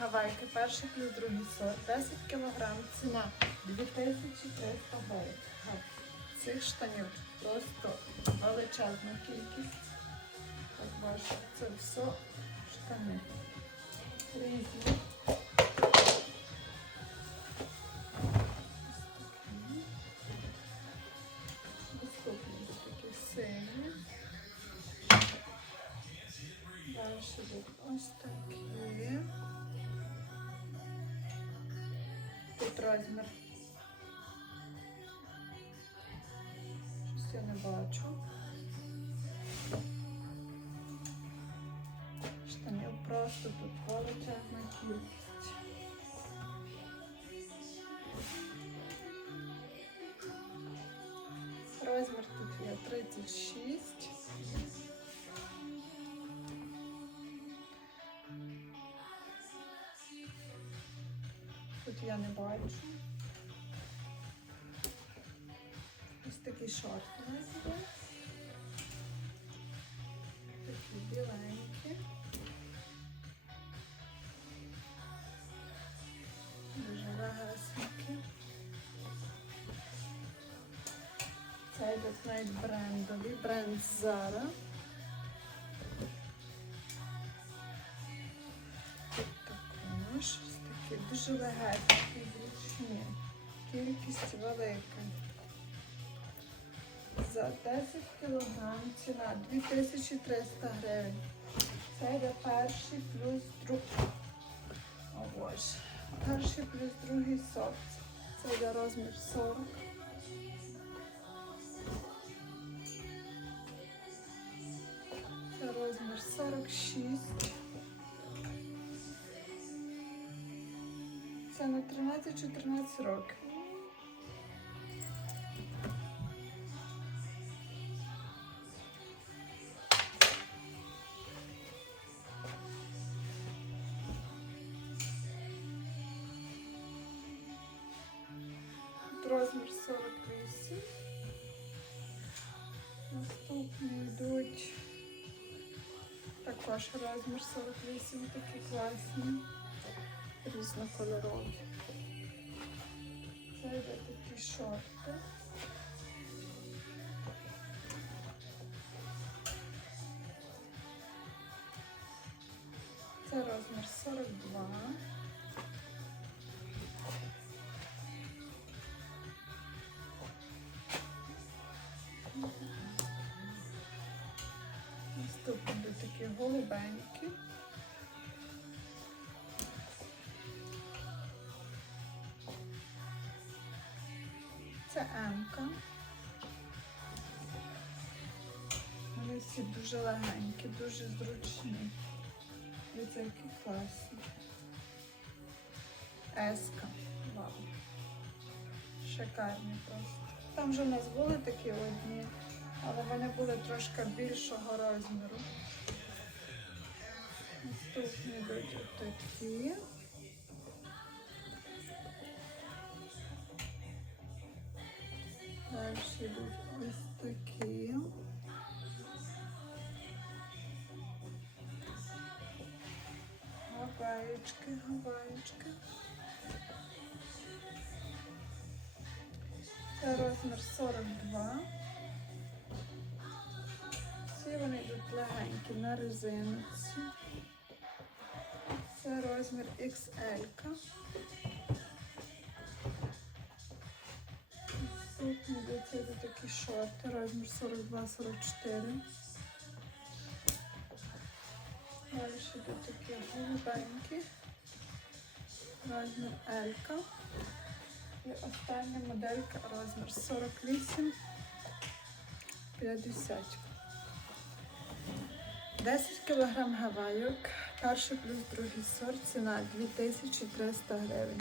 Гавайки, перший плюс другий сорт, 10 кг, ціна 2300 гривень. Цих штанів просто величезна кількість. Так бачите, це все штани. Різні. Наступні такі сині. Далі ось такі. Тут розмір. Я не бачу. Штанів просто тут величезна кількість. Розмір тут є 36. Тут я не бачу. Ось такі шорти у нас йдуть. Такі біленькі. Дуже легесенькі. Це йдуть навіть брендові, бренд Zara. Дуже легенькі, зручні. Кількість велика. За 10 кг ціна 2300 гривень. Це йде перший плюс другий. О боже. Перший плюс другий сорт. Це йде розмір 40. Це розмір 46. Це на 13-14 років. Розмір 48. Наступні йдуть також розмір 48, такі класні, різнокольорові. Це йде такі шорти. Це розмір 42. Наступні такі голубенькі. Це Емка. Вони всі дуже легенькі, дуже зручні. Дивіться, які класні. Еска. Вау. Шикарні просто. Там же у нас були такі одні, але вони були трошки більшого розміру. Наступні йдуть отакі. Далі йдуть ось такі. Гаваєчки, гаваєчки. Це розмір 42. Всі вони йдуть легенькі на резинці. Це розмір XL. Тут йдуть це такі шорти, розмір 42-44. Далі йдуть такі голубенькі. Розмір L. І остання моделька розмір 48 50. 10 кг гавайок, перший плюс другий сорт, ціна 2300 гривень.